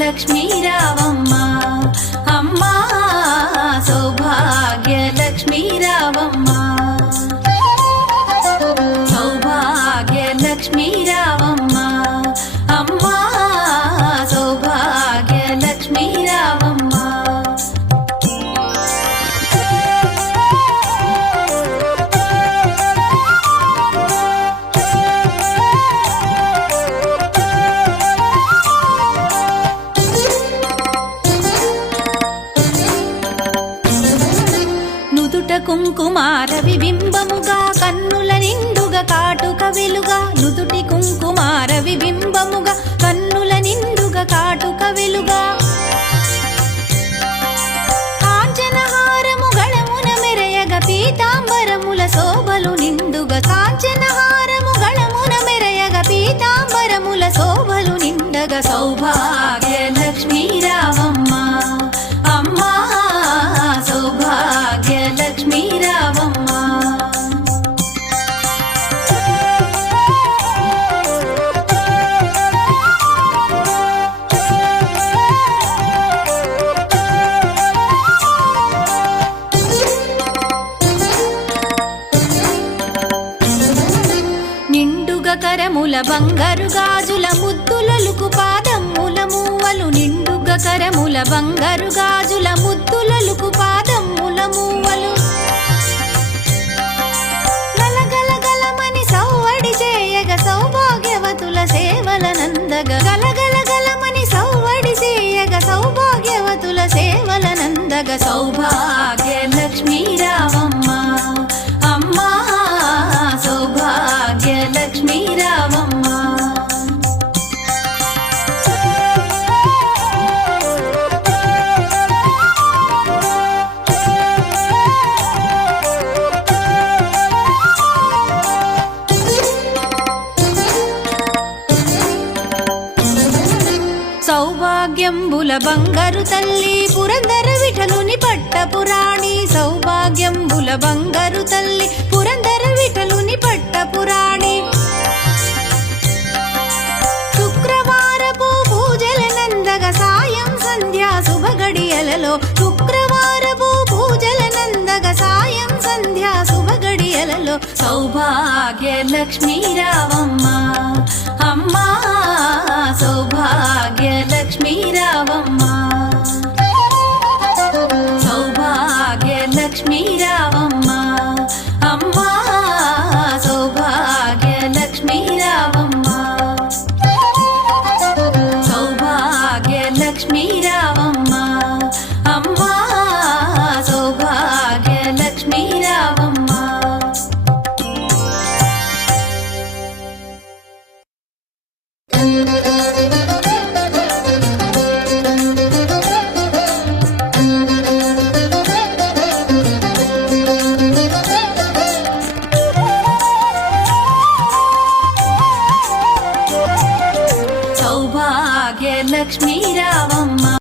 లక్ష్మీ రావమ్మ అమ్మ సౌభాగ్య లక్ష్మీ రావమ్మ సౌభాగ్య లక్ష్మీ రావమ్మ అమ్మ సౌభాగ్య లక్ష్మీ రావమ్మ కుంకుమార విబింబముగా కన్నుల నిండుగా కాటుక వెలుగా నుదుటి కుంకుమార విబింబముగా కన్నుల నిండుగా కాటుక వెలుగా కాంచనహారము గళమున మెరయగ పీతాంబరముల శోభలు నిండుగా కాంచనహారము గళమున మెరయగ పీతాంబరముల శోభలు నిండగా సౌభాగ్య లక్ష్మీ రావమ్మ అమ్మ సౌభాగ్య లక్ష్మీ రావమ్మ నిండుగా కరముల బంగారు గాజుల ముద్దులలుకు పాదముల మూవలు నిండుగా కరముల బంగారు గాజుల ముద్దులలుకు పాదముల మూవలు గలగలగలమని సౌవడి చేయగ సౌభాగ్యవతుల సేవల నందగ గలగలగలమని సౌవడి చేయగ సౌభాగ్యవతుల సేవల నందగ సౌభాగ్య లక్ష్మీ రావమ్మ అమ్మ సౌభాగ్య లక్ష్మీ రావమ్మ సౌభాగ్యంబుల బంగారు తల్లి పురందర విఠలుని పట్టపురాణి సౌభాగ్యంబుల బంగారు తల్లి పురందర విఠలుని పట్టపురాణి శుక్రవారపు పూజల నందగ సాయం సంధ్యా శుభగడియలలో శుక్రవారపు పూజల నందగ సాయం సంధ్యా శుభగడియలలో సౌభాగ్య లక్ష్మీ రావమ్మ అమ్మ